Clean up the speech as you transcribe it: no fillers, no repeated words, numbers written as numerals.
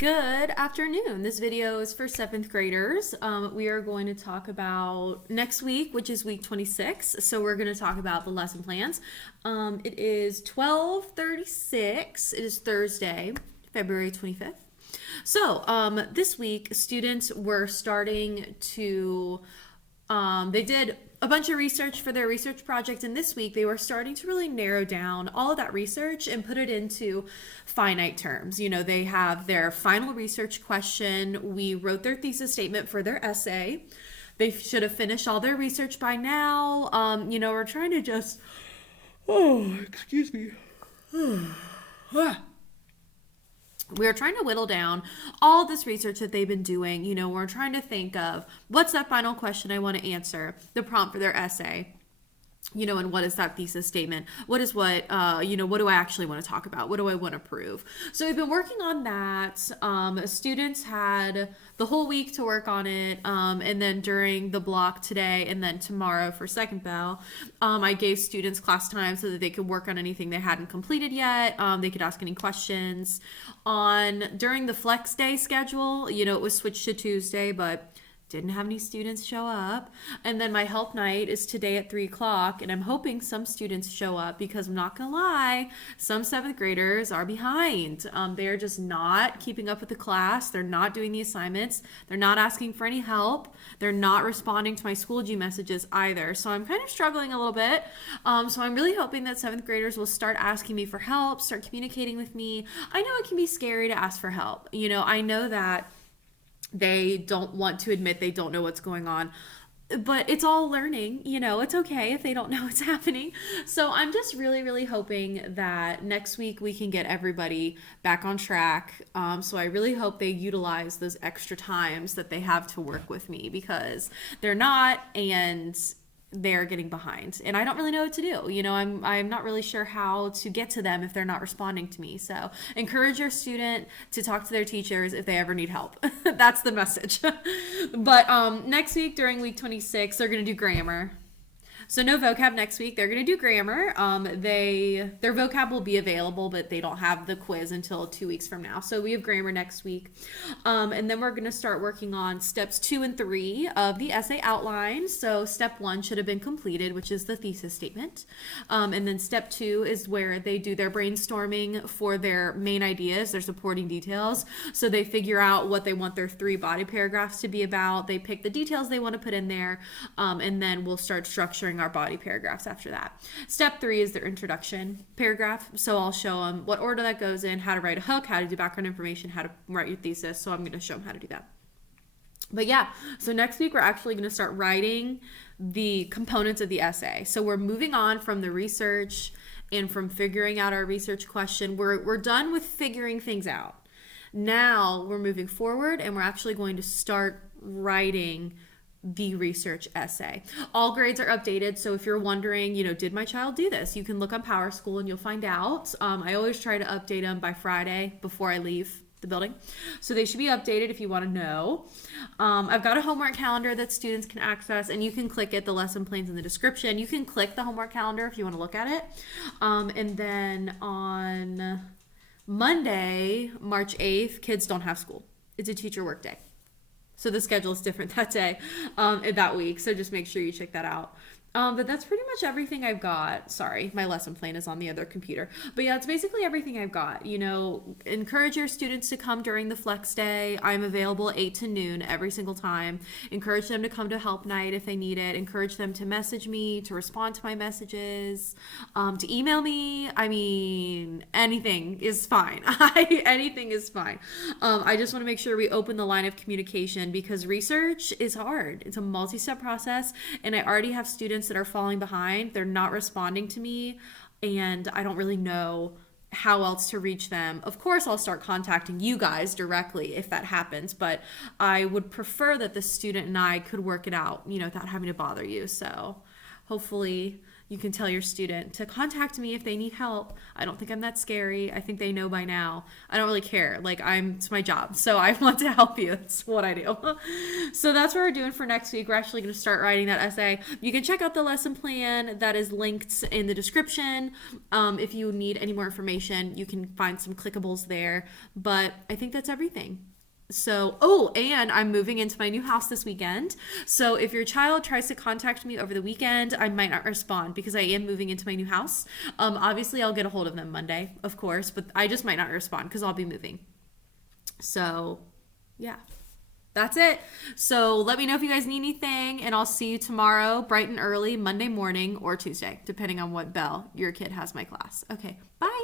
Good afternoon. This video is for 7th graders. We are going to talk about next week, which is week 26. So we're going to talk about the lesson plans. It is 12:36. It is Thursday, February 25th. So this week, students were starting to, they did a bunch of research for their research project, and this week they were starting to really narrow down all of that research and put it into finite terms. You know, they have their final research question. We wrote their thesis statement for their essay. They should have finished all their research by now. We're trying to just, excuse me. We're trying to whittle down all this research that they've been doing. You know, we're trying to think of what's that final question I want to answer, the prompt for their essay, and what is that thesis statement? What do I actually want to talk about? What do I want to prove? So we've been working on that. Students had the whole week to work on it. And then during the block today and then tomorrow for second bell, I gave students class time so that they could work on anything they hadn't completed yet. They could ask any questions. During the flex day schedule, it was switched to Tuesday, but didn't have any students show up. And then my help night is today at 3 o'clock, and I'm hoping some students show up because I'm not gonna lie, some 7th graders are behind. They're just not keeping up with the class. They're not doing the assignments. They're not asking for any help. They're not responding to my Schoology messages either. So I'm kind of struggling a little bit. So I'm really hoping that 7th graders will start asking me for help, start communicating with me. I know it can be scary to ask for help. I know that they don't want to admit they don't know what's going on, but it's all learning. It's okay if they don't know what's happening. So I'm just really, really hoping that next week we can get everybody back on track. So I really hope they utilize those extra times that they have to work with me, because they're not, and they're getting behind, and I don't really know what to do. I'm not really sure how to get to them if they're not responding to me. So encourage your student to talk to their teachers if they ever need help. That's the message. But next week during week 26, they're going to do grammar. So no vocab next week. They're going to do grammar. Their vocab will be available, but they don't have the quiz until 2 weeks from now. So we have grammar next week. And then we're going to start working on steps 2 and 3 of the essay outline. So step 1 should have been completed, which is the thesis statement. And then step 2 is where they do their brainstorming for their main ideas, their supporting details. So they figure out what they want their 3 body paragraphs to be about. They pick the details they want to put in there. And then we'll start structuring our body paragraphs after that. Step 3 is their introduction paragraph. So I'll show them what order that goes in, how to write a hook, how to do background information, how to write your thesis. So I'm going to show them how to do that. But yeah, so next week we're actually going to start writing the components of the essay. So we're moving on from the research and from figuring out our research question. We're done with figuring things out. Now we're moving forward, and we're actually going to start writing the research essay. All grades are updated, so if you're wondering, did my child do this? You can look on PowerSchool and you'll find out. I always try to update them by Friday before I leave the building. So they should be updated if you want to know. I've got a homework calendar that students can access, and you can click it. The lesson plan's in the description. You can click the homework calendar if you want to look at it. And then on Monday, March 8th, kids don't have school. It's a teacher work day. So the schedule is different that day, that week. So just make sure you check that out. But that's pretty much everything I've got. Sorry, my lesson plan is on the other computer. But yeah, it's basically everything I've got. Encourage your students to come during the flex day. I'm available 8 to noon every single time. Encourage them to come to help night if they need it. Encourage them to message me, to respond to my messages, to email me. I mean, anything is fine. Anything is fine. I just want to make sure we open the line of communication, because research is hard. It's a multi-step process, and I already have students that are falling behind. They're not responding to me, and I don't really know how else to reach them. Of course, I'll start contacting you guys directly if that happens, but I would prefer that the student and I could work it out, without having to bother you. So hopefully you can tell your student to contact me if they need help. I don't think I'm that scary. I think they know by now. I don't really care. Like, it's my job. So I want to help you. That's what I do. So that's what we're doing for next week. We're actually going to start writing that essay. You can check out the lesson plan that is linked in the description. If you need any more information, you can find some clickables there. But I think that's everything. So, and I'm moving into my new house this weekend. So if your child tries to contact me over the weekend, I might not respond because I am moving into my new house. Obviously, I'll get a hold of them Monday, of course, but I just might not respond because I'll be moving. So, yeah. That's it. So let me know if you guys need anything, and I'll see you tomorrow, bright and early, Monday morning or Tuesday, depending on what bell your kid has my class. Okay, bye.